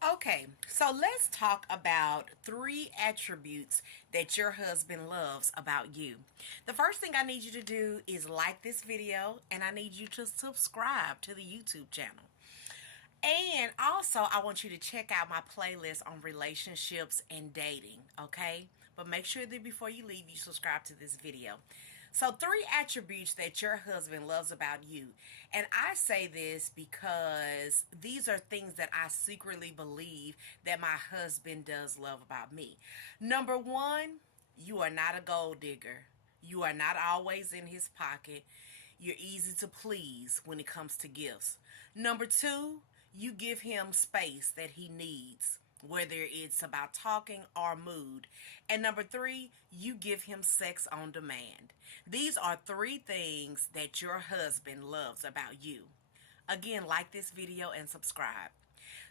Okay, so let's talk about three attributes that your husband loves about you. The first thing I need you to do is like this video, and I need you to subscribe to the YouTube channel. And also, I want you to check out my playlist on relationships and dating, okay? But make sure that before you leave, you subscribe to this video. So, three attributes that your husband loves about you. And I say this because these are things that I secretly believe that my husband does love about me. Number one, you are not a gold digger. You are not always in his pocket. You're easy to please when it comes to gifts. Number two, you give him space that he needs, whether it's about talking or mood. And number three, you give him sex on demand. These are three things that your husband loves about you. Again, like this video and subscribe.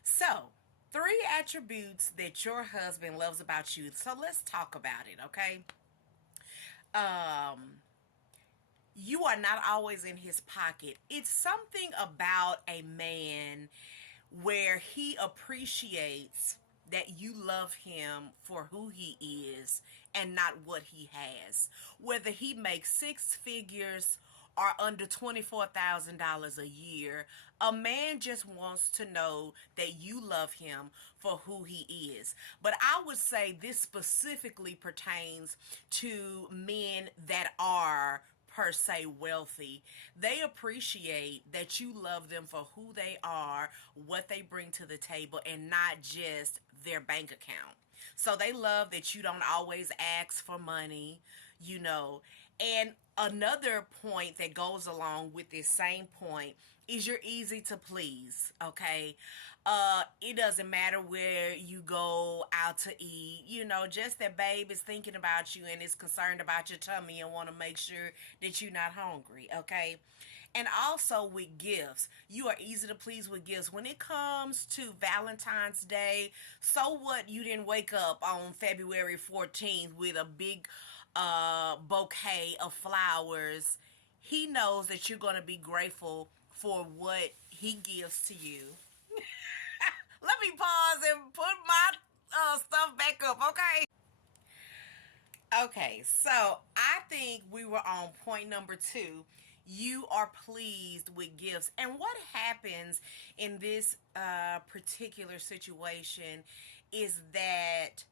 So, three attributes that your husband loves about you. So let's talk about it, okay? Um, you are not always in his pocket. It's something about a man where he appreciates that you love him for who he is and not what he has. Whether he makes six figures or under $24,000 a year, a man just wants to know that you love him for who he is. But I would say this specifically pertains to men that are per se wealthy. They appreciate that you love them for who they are, what they bring to the table, and not just their bank account. So they love that you don't always ask for money, you know. And another point that goes along with this same point is you're easy to please, okay? It doesn't matter where you go out to eat, you know, just that babe is thinking about you and is concerned about your tummy and want to make sure that you're not hungry, okay? And also with gifts, you are easy to please with gifts. When it comes to Valentine's Day, so what you didn't wake up on February 14th with a big bouquet of flowers. He knows that you're going to be grateful for what he gives to you. Let me pause and put my stuff back up, okay? Okay, so I think we were on point number two. You are pleased with gifts. And what happens in this particular situation is that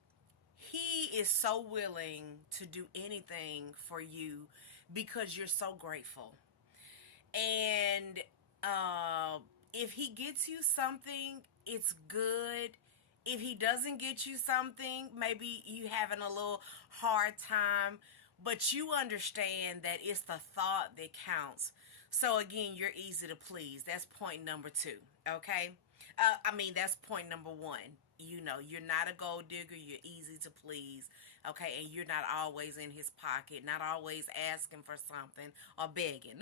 he is so willing to do anything for you because you're so grateful. And if he gets you something, it's good. If he doesn't get you something, maybe you having a little hard time, but you understand that it's the thought that counts. So again, you're easy to please. That's point number two. Okay. That's point number one. You know, you're not a gold digger. You're easy to please. Okay. And you're not always in his pocket, not always asking for something or begging.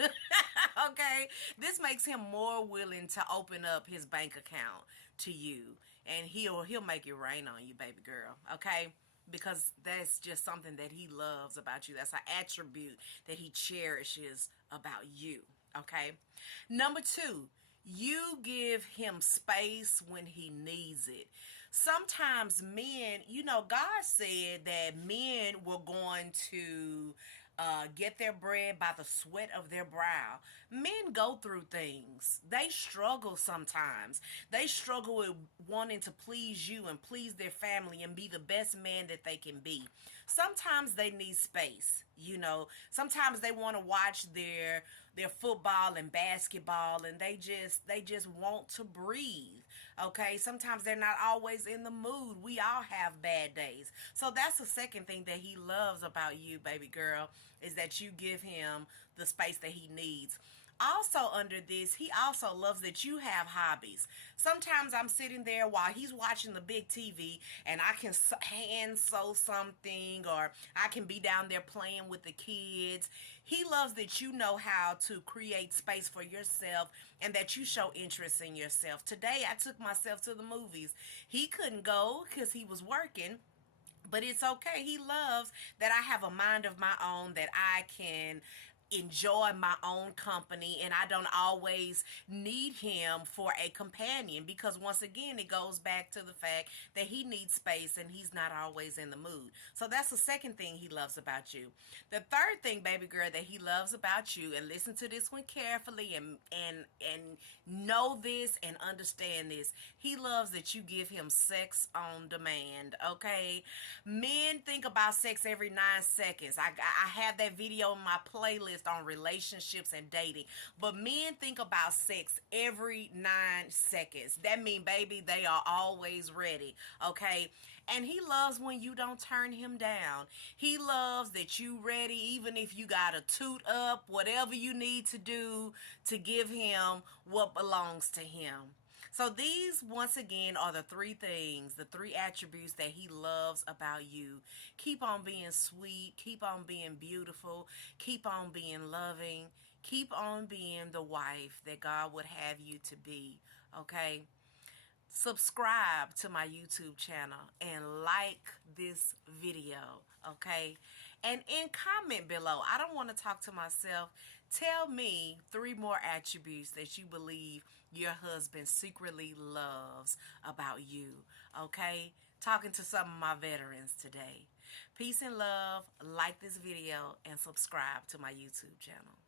Okay. This makes him more willing to open up his bank account to you. And he'll make it rain on you, baby girl. Okay. Because that's just something that he loves about you. That's an attribute that he cherishes about you. Okay. Number two, you give him space when he needs it. Sometimes men, you know, God said that men were going to get their bread by the sweat of their brow. Men go through things. They struggle sometimes. They struggle with wanting to please you and please their family and be the best man that they can be. Sometimes they need space. You know, sometimes they want to watch their football and basketball and they just want to breathe. Okay? Sometimes they're not always in the mood. We all have bad days. So that's the second thing that he loves about you, baby girl, is that you give him the space that he needs. Also under this, he also loves that you have hobbies. Sometimes I'm sitting there while he's watching the big TV and I can hand sew something or I can be down there playing with the kids. He loves that you know how to create space for yourself and that you show interest in yourself. Today I took myself to the movies. He couldn't go because he was working. But it's okay. He loves that I have a mind of my own, that I can enjoy my own company, and I don't always need him for a companion, because once again it goes back to the fact that he needs space and he's not always in the mood. So that's the second thing he loves about you. The third thing, baby girl, that he loves about you, and listen to this one carefully, and know this and understand this, he loves that you give him sex on demand. Okay, men think about sex every 9 seconds. I have that video in my playlist on relationships and dating. But men think about sex every 9 seconds. That means, baby, they are always ready. Okay. And he loves when you don't turn him down. He loves that you ready, even if you got to toot up, whatever you need to do to give him what belongs to him. So these, once again, are the three things, the three attributes that he loves about you. Keep on being sweet. Keep on being beautiful. Keep on being loving. Keep on being the wife that God would have you to be. Okay? Subscribe to my YouTube channel and like this video. Okay? And in comment below, I don't want to talk to myself. Tell me 3 more attributes that you believe your husband secretly loves about you. Okay? Talking to some of my veterans today. Peace and love. Like this video and subscribe to my YouTube channel.